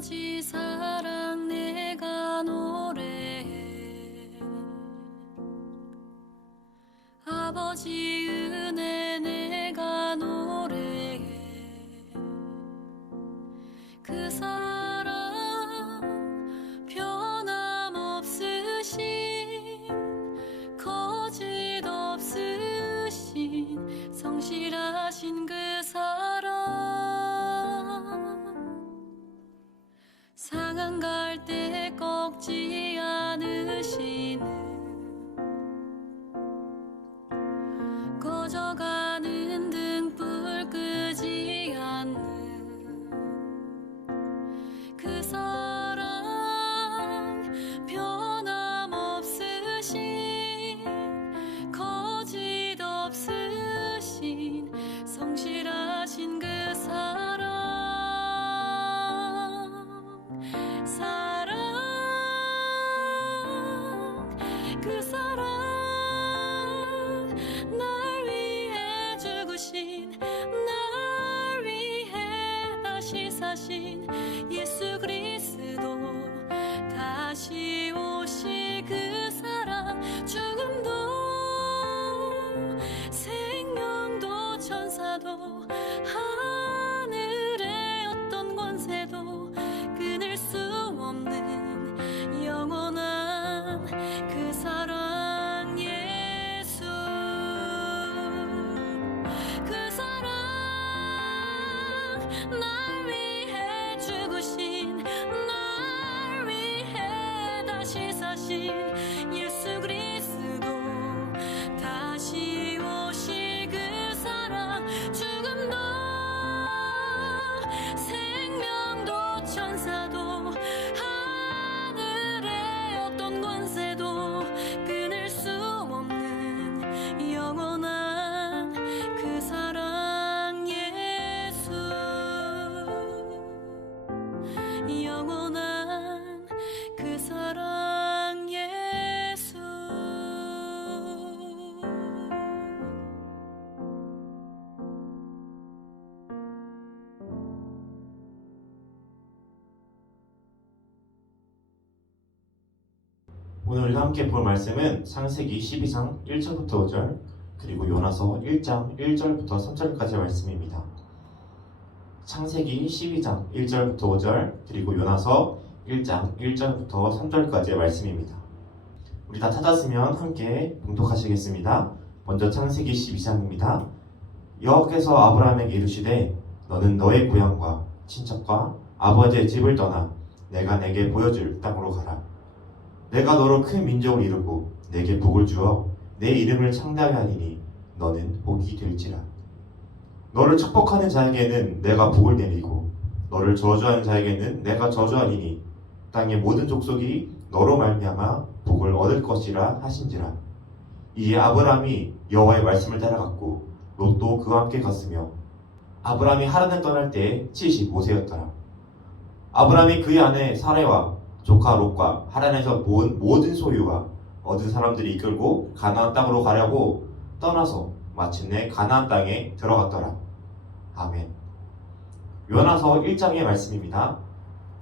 아버지 사랑 내가 노래해, 아버지 은혜 내가 노래해. 그 사랑 변함없으신, 거짓 없으신, 성실하신 그 사랑, 상한 갈 때 꺾지 않으시는, 꺼져가는 등불 끄지 않는 그 사랑, 변함없으신, 거짓 없으신, 성실하신 그 사랑, 그 사랑, 날 위해 죽으신, 날 위해 다시 사신 예수 그리스도, 다시 오실 그 사랑, 죽음도 생명도 천사도 하늘의 어떤 권세도 끊을 수 없는 영원한 그 사랑 예수, 그 사랑, 날 위해 죽으신, 날 위해 다시 사신 예수 그리스도, 다시 오실 그 사랑, 죽음도 생명도 천사도 하늘의 어떤 권세도 끊을 수 없는 영원한 그 사랑 예수, 영원한 그 사랑 예수. 오늘 우리가 함께 볼 말씀은 창세기 12장 1절부터 5절, 그리고 요나서 1장 1절부터 3절까지의 말씀입니다. 창세기 12장 1절부터 5절, 그리고 요나서 1장 1절부터 3절까지의 말씀입니다. 우리 다 찾았으면 함께 봉독하시겠습니다. 먼저 창세기 12장입니다. 여호와께서 아브라함에게 이르시되 너는 너의 고향과 친척과 아버지의 집을 떠나 내가 내게 보여줄 땅으로 가라. 내가 너로 큰 민족을 이루고 내게 복을 주어 내 이름을 창대하게 하리니 너는 복이 될지라. 너를 축복하는 자에게는 내가 복을 내리고 너를 저주하는 자에게는 내가 저주하리니 땅의 모든 족속이 너로 말미암아 복을 얻을 것이라 하신지라. 이에 아브라함이 여호와의 말씀을 따라갔고 롯도 그와 함께 갔으며 아브라함이 하란을 떠날 때 75세였더라. 아브라함이 그의 아내 사레와 조카 롯과 하란에서 모은 모든 소유와 얻은 사람들이 이끌고 가나안 땅으로 가려고 떠나서 마침내 가나안 땅에 들어갔더라. 아멘. 요나서 1장의 말씀입니다.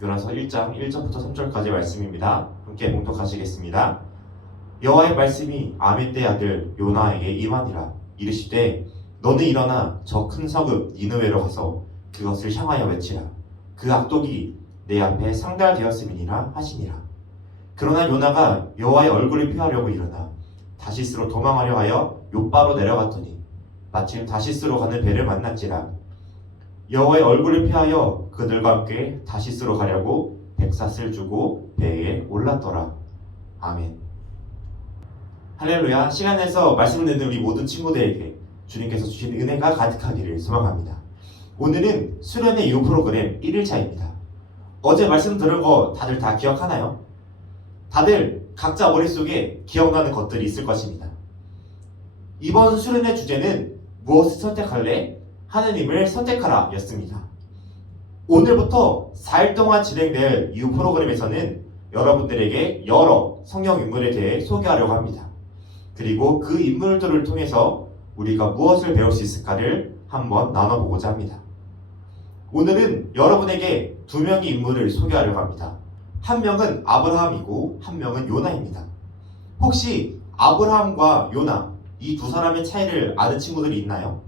요나서 1장 1절부터 3절까지 말씀입니다. 함께 봉독하시겠습니다. 여호와의 말씀이 아미떼의 아들 요나에게 임하니라. 이르시되 너는 일어나 저 큰 성읍 니느웨로 가서 그것을 향하여 외치라. 그 악독이 내 앞에 상달되었음이니라 하시니라. 그러나 요나가 여호와의 얼굴을 피하려고 일어나 다시스로 도망하려 하여 욥바로 내려갔더니 마침 다시스로 가는 배를 만났지라. 여호와의 얼굴을 피하여 그들과 함께 다시스로 가려고 백삿을 주고 배에 올랐더라. 아멘. 할렐루야. 시간 내서 말씀 듣는 우리 모든 친구들에게 주님께서 주신 은혜가 가득하기를 소망합니다. 오늘은 수련의 이후 프로그램 1일차입니다. 어제 말씀 들은 거 다들 다 기억하나요? 다들 각자 머릿속에 기억나는 것들이 있을 것입니다. 이번 수련의 주제는 무엇을 선택할래? 하느님을 선택하라 였습니다. 오늘부터 4일 동안 진행될 이후 프로그램에서는 여러분들에게 여러 성경 인물에 대해 소개하려고 합니다. 그리고 그 인물들을 통해서 우리가 무엇을 배울 수 있을까를 한번 나눠보고자 합니다. 오늘은 여러분에게 두 명의 인물을 소개하려고 합니다. 한 명은 아브라함이고 한 명은 요나입니다. 혹시 아브라함과 요나 이 두 사람의 차이를 아는 친구들이 있나요?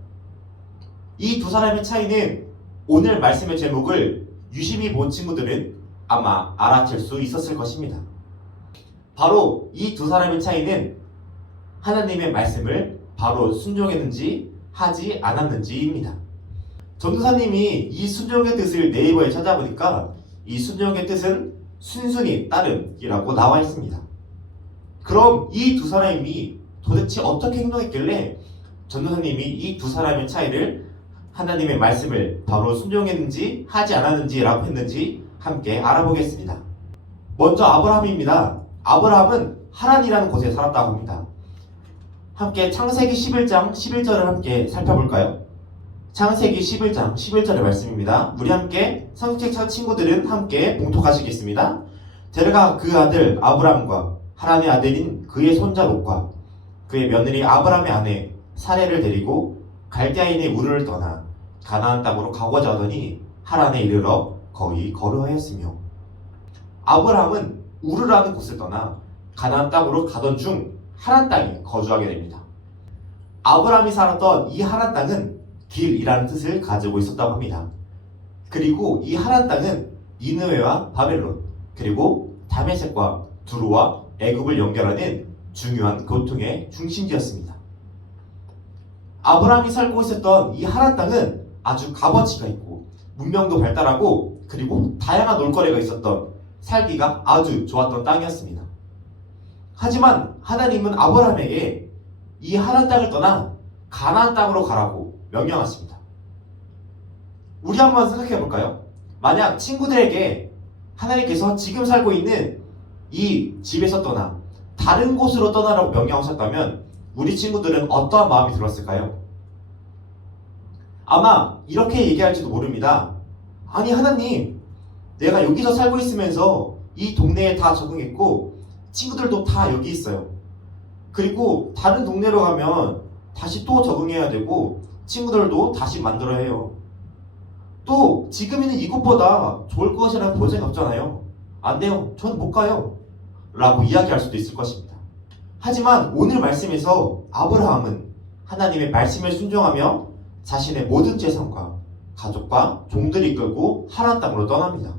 이 두 사람의 차이는 오늘 말씀의 제목을 유심히 본 친구들은 아마 알아챌 수 있었을 것입니다. 바로 이 두 사람의 차이는 하나님의 말씀을 바로 순종했는지 하지 않았는지입니다. 전도사님이 이 순종의 뜻을 네이버에 찾아보니까 이 순종의 뜻은 순순히 따름이라고 나와 있습니다. 그럼 이 두 사람이 도대체 어떻게 행동했길래 전도사님이 이 두 사람의 차이를 하나님의 말씀을 바로 순종했는지 하지 않았는지라고 했는지 함께 알아보겠습니다. 먼저 아브라함입니다. 아브라함은 하란이라는 곳에 살았다고 합니다. 함께 창세기 11장 11절을 함께 살펴볼까요? 창세기 11장 11절의 말씀입니다. 우리 함께 성경책 친구들은 함께 봉독하시겠습니다. 데려가 그 아들 아브람과 하란의 아들인 그의 손자 롯과 그의 며느리 아브람의 아내 사레를 데리고 갈대아인의 우르를 떠나 가나안 땅으로 가고자 하더니 하란에 이르러 거기 거류하였으며, 아브람은 우르라는 곳을 떠나 가나안 땅으로 가던 중 하란 땅에 거주하게 됩니다. 아브람이 살았던 이 하란 땅은 길이라는 뜻을 가지고 있었다고 합니다. 그리고 이 하란 땅은 니느웨와 바벨론 그리고 다메섹과 두로와 애굽을 연결하는 중요한 교통의 중심지였습니다. 아브라함이 살고 있었던 이 하란 땅은 아주 값어치가 있고 문명도 발달하고 그리고 다양한 놀거리가 있었던 살기가 아주 좋았던 땅이었습니다. 하지만 하나님은 아브라함에게 이 하란 땅을 떠나 가나안 땅으로 가라고 명령하십니다. 우리 한번 생각해 볼까요? 만약 친구들에게 하나님께서 지금 살고 있는 이 집에서 떠나 다른 곳으로 떠나라고 명령하셨다면 우리 친구들은 어떠한 마음이 들었을까요? 아마 이렇게 얘기할지도 모릅니다. 아니 하나님, 내가 여기서 살고 있으면서 이 동네에 다 적응했고 친구들도 다 여기 있어요. 그리고 다른 동네로 가면 다시 또 적응해야 되고 친구들도 다시 만들어야 해요. 또 지금 있는 이곳보다 좋을 것이라는 보장이 없잖아요. 안 돼요. 저는 못 가요. 라고 이야기할 수도 있을 것입니다. 하지만 오늘 말씀에서 아브라함은 하나님의 말씀에 순종하며 자신의 모든 재산과 가족과 종들을 이끌고 하란 땅으로 떠납니다.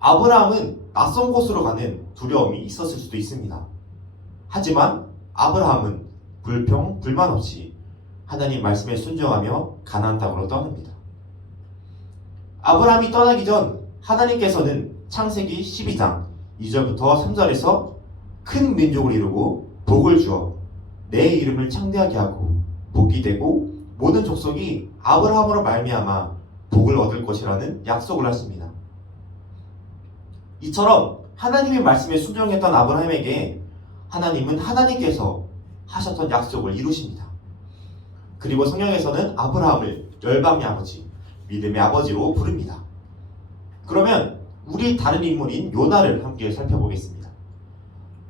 아브라함은 낯선 곳으로 가는 두려움이 있었을 수도 있습니다. 하지만 아브라함은 불평, 불만 없이 하나님 말씀에 순종하며 가나안 땅으로 떠납니다. 아브라함이 떠나기 전 하나님께서는 창세기 12장 2절부터 3절에서 큰 민족을 이루고 복을 주어 내 이름을 창대하게 하고 복이 되고 모든 족속이 아브라함으로 말미암아 복을 얻을 것이라는 약속을 하십니다. 이처럼 하나님의 말씀에 순종했던 아브라함에게 하나님은 하나님께서 하셨던 약속을 이루십니다. 그리고 성경에서는 아브라함을 열방의 아버지, 믿음의 아버지로 부릅니다. 그러면 우리 다른 인물인 요나를 함께 살펴보겠습니다.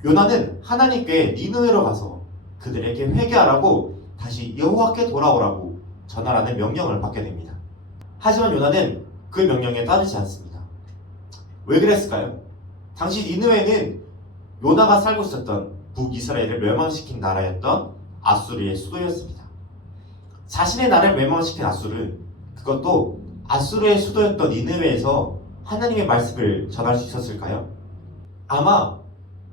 요나는 하나님께 니느웨로 가서 그들에게 회개하라고 다시 여호와께 돌아오라고 전하라는 명령을 받게 됩니다. 하지만 요나는 그 명령에 따르지 않습니다. 왜 그랬을까요? 당시 니느웨는 요나가 살고 있었던 북이스라엘을 멸망시킨 나라였던 아수르의 수도였습니다. 자신의 나라를 멸망시킨 아수르, 그것도 아수르의 수도였던 니느웨에서 하나님의 말씀을 전할 수 있었을까요? 아마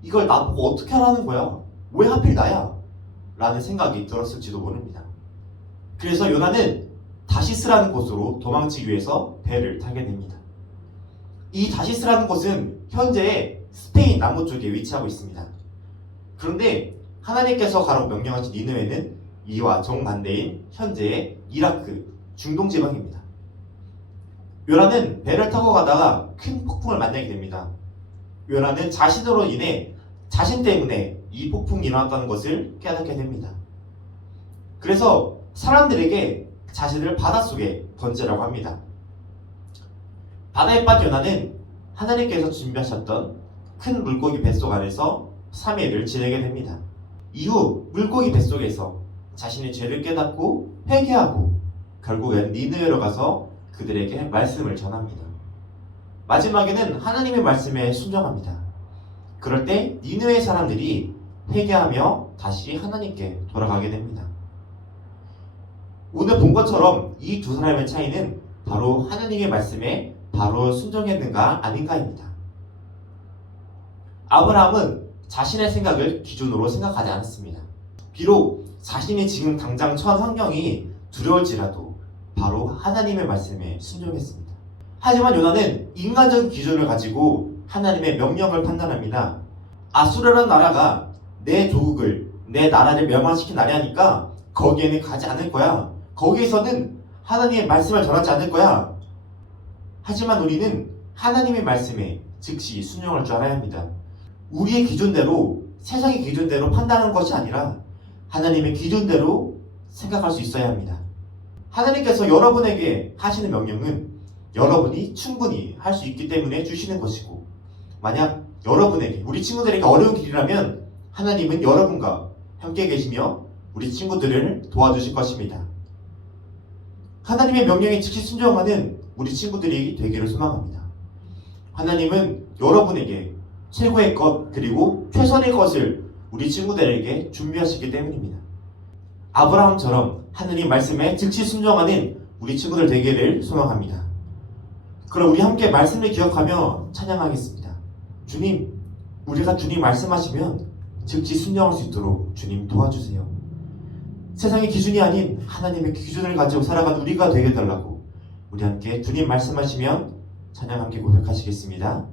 이걸 나보고 어떻게 하라는 거야? 왜 하필 나야? 라는 생각이 들었을지도 모릅니다. 그래서 요나는 다시스라는 곳으로 도망치기 위해서 배를 타게 됩니다. 이 다시스라는 곳은 현재 스페인 남부 쪽에 위치하고 있습니다. 그런데 하나님께서 가라고 명령하신 니느웨는 이와 정반대인 현재의 이라크 중동 지방입니다. 요나는 배를 타고 가다가 큰 폭풍을 만나게 됩니다. 요나는 자신으로 인해 자신 때문에 이 폭풍이 일어났다는 것을 깨닫게 됩니다. 그래서 사람들에게 자신을 바닷속에 던지라고 합니다. 바다에 빠진 요나는 하나님께서 준비하셨던 큰 물고기 뱃속 안에서 3일을 지내게 됩니다. 이후 물고기 뱃속에서 자신의 죄를 깨닫고 회개하고 결국엔 니느웨로 가서 그들에게 말씀을 전합니다. 마지막에는 하나님의 말씀에 순종합니다. 그럴 때 니느웨 사람들이 회개하며 다시 하나님께 돌아가게 됩니다. 오늘 본 것처럼 이 두 사람의 차이는 바로 하나님의 말씀에 바로 순종했는가 아닌가입니다. 아브라함은 자신의 생각을 기준으로 생각하지 않았습니다. 비록 자신이 지금 당장 처한 환경이 두려울지라도 바로 하나님의 말씀에 순종했습니다. 하지만 요나는 인간적인 기준을 가지고 하나님의 명령을 판단합니다. 아수르라는 나라가 내 조국을, 내 나라를 멸망시킨 나라니까 거기에는 가지 않을 거야. 거기에서는 하나님의 말씀을 전하지 않을 거야. 하지만 우리는 하나님의 말씀에 즉시 순종할 줄 알아야 합니다. 우리의 기준대로, 세상의 기준대로 판단하는 것이 아니라 하나님의 기준대로 생각할 수 있어야 합니다. 하나님께서 여러분에게 하시는 명령은 여러분이 충분히 할 수 있기 때문에 주시는 것이고, 만약 여러분에게, 우리 친구들에게 어려운 길이라면 하나님은 여러분과 함께 계시며 우리 친구들을 도와주실 것입니다. 하나님의 명령에 즉시 순종하는 우리 친구들이 되기를 소망합니다. 하나님은 여러분에게 최고의 것 그리고 최선의 것을 우리 친구들에게 준비하시기 때문입니다. 아브라함처럼 하나님 말씀에 즉시 순종하는 우리 친구들 되기를 소망합니다. 그럼 우리 함께 말씀을 기억하며 찬양하겠습니다. 주님, 우리가 주님 말씀하시면 즉시 순종할 수 있도록 주님 도와주세요. 세상의 기준이 아닌 하나님의 기준을 가지고 살아가는 우리가 되게 해달라고 우리 함께 주님 말씀하시면 찬양 함께 고백하시겠습니다.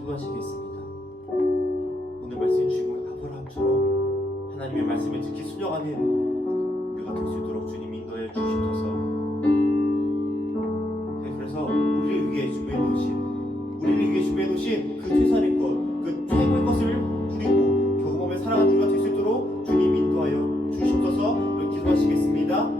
기도하시겠습니다. 오늘 말씀 주신 아브라함처럼 하나님의 말씀에 특히 순종하는 우리가 될 수 있도록 주님 인도해 주시옵소서. 네, 그래서 우리를 위해 준비해 놓으신 그 최선의 것, 그 최고의 것을 누리고 경험하며 살아가는 우리가 될 수 있도록 주님 인도하여 주시옵소서. 우리 기도하시겠습니다.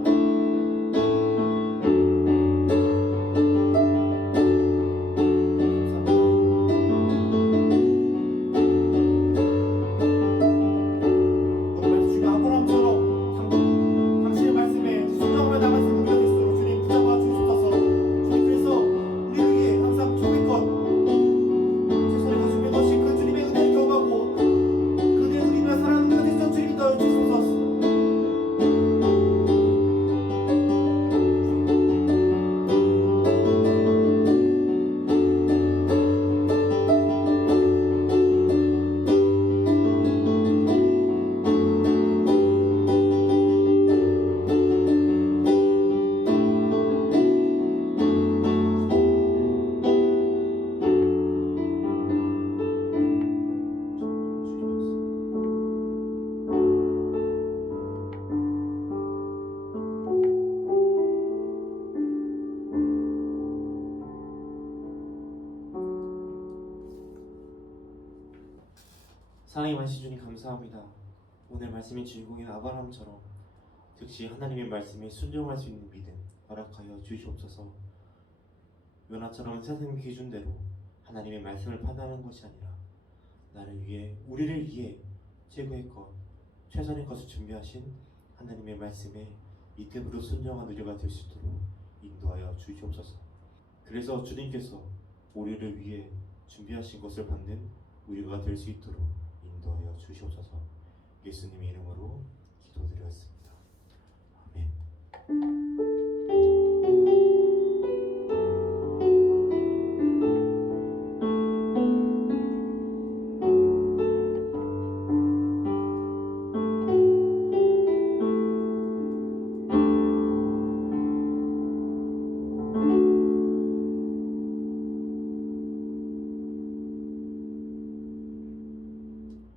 사랑의 만신 주님 감사합니다. 오늘 말씀의 주인공인 아브라함처럼 즉시 하나님의 말씀에 순종할 수 있는 믿음 허락하여 주시옵소서. 요나처럼 세상의 기준대로 하나님의 말씀을 판단하는 것이 아니라 나를 위해 우리를 위해 최고의 것 최선의 것을 준비하신 하나님의 말씀에 믿음으로 순종하는 우리가 될 수 있도록 인도하여 주시옵소서. 그래서 주님께서 우리를 위해 준비하신 것을 받는 우리가 될 수 있도록 인도하여 주시옵소서. 예수님의 이름으로